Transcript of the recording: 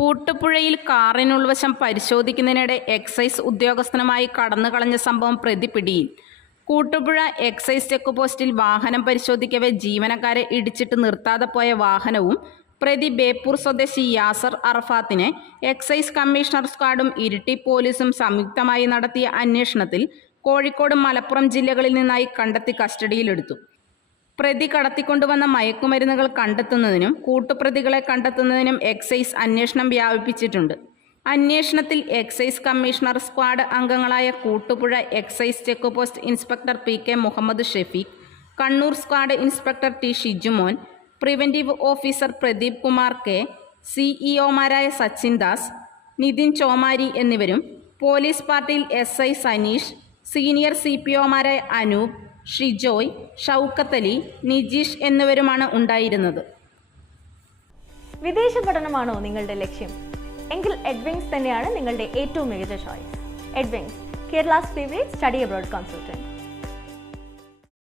കൂട്ടുപുഴയിൽ കാറിനുൾവശം പരിശോധിക്കുന്നതിനിടെ excise ഉദ്യോഗസ്ഥനുമായി കടന്നുകളഞ്ഞ സംഭവം പ്രതി പിടിയിൽ. കൂട്ടുപുഴ എക്സൈസ് ചെക്ക് പോസ്റ്റിൽ വാഹനം പരിശോധിക്കവെ ജീവനക്കാരെ ഇടിച്ചിട്ട് നിർത്താതെ പോയ വാഹനവും പ്രതി ബേപ്പൂർ സ്വദേശി യാസർ അറഫാത്തിനെ എക്സൈസ് കമ്മീഷണർ സ്ക്വാഡും ഇരിട്ടി പോലീസും സംയുക്തമായി നടത്തിയ അന്വേഷണത്തിൽ കോഴിക്കോട് മലപ്പുറം ജില്ലകളിൽ നിന്നായി കണ്ടെത്തി കസ്റ്റഡിയിലെടുത്തു. പ്രതി കടത്തിക്കൊണ്ടുവന്ന മയക്കുമരുന്നുകൾ കണ്ടെത്തുന്നതിനും കൂട്ടുപ്രതികളെ കണ്ടെത്തുന്നതിനും എക്സൈസ് അന്വേഷണം വ്യാപിപ്പിച്ചിട്ടുണ്ട്. അന്വേഷണത്തിൽ എക്സൈസ് കമ്മീഷണർ സ്ക്വാഡ് അംഗങ്ങളായ Koottupuzha excise check post inspector P K Muhammad Shafeeq Kannur squad inspector T Shijumon preventive officer Pradeep Kumar K സിഇഒമാരായ Sachin Das Nithin Chomari എന്നിവരും പോലീസ് പാർട്ടിയിൽ S I Saneesh senior C P ഒമാരായ Anoop Shijoy Shoukathali Nijeesh എന്നിവരുമാണ് ഉണ്ടായിരുന്നത്. വിദേശ പഠനമാണോ നിങ്ങളുടെ ലക്ഷ്യം? എങ്കിൽ എഡ്വിങ്സ് തന്നെയാണ് നിങ്ങളുടെ ഏറ്റവും മികച്ച choice Edwings Kerala's favourite study abroad consultant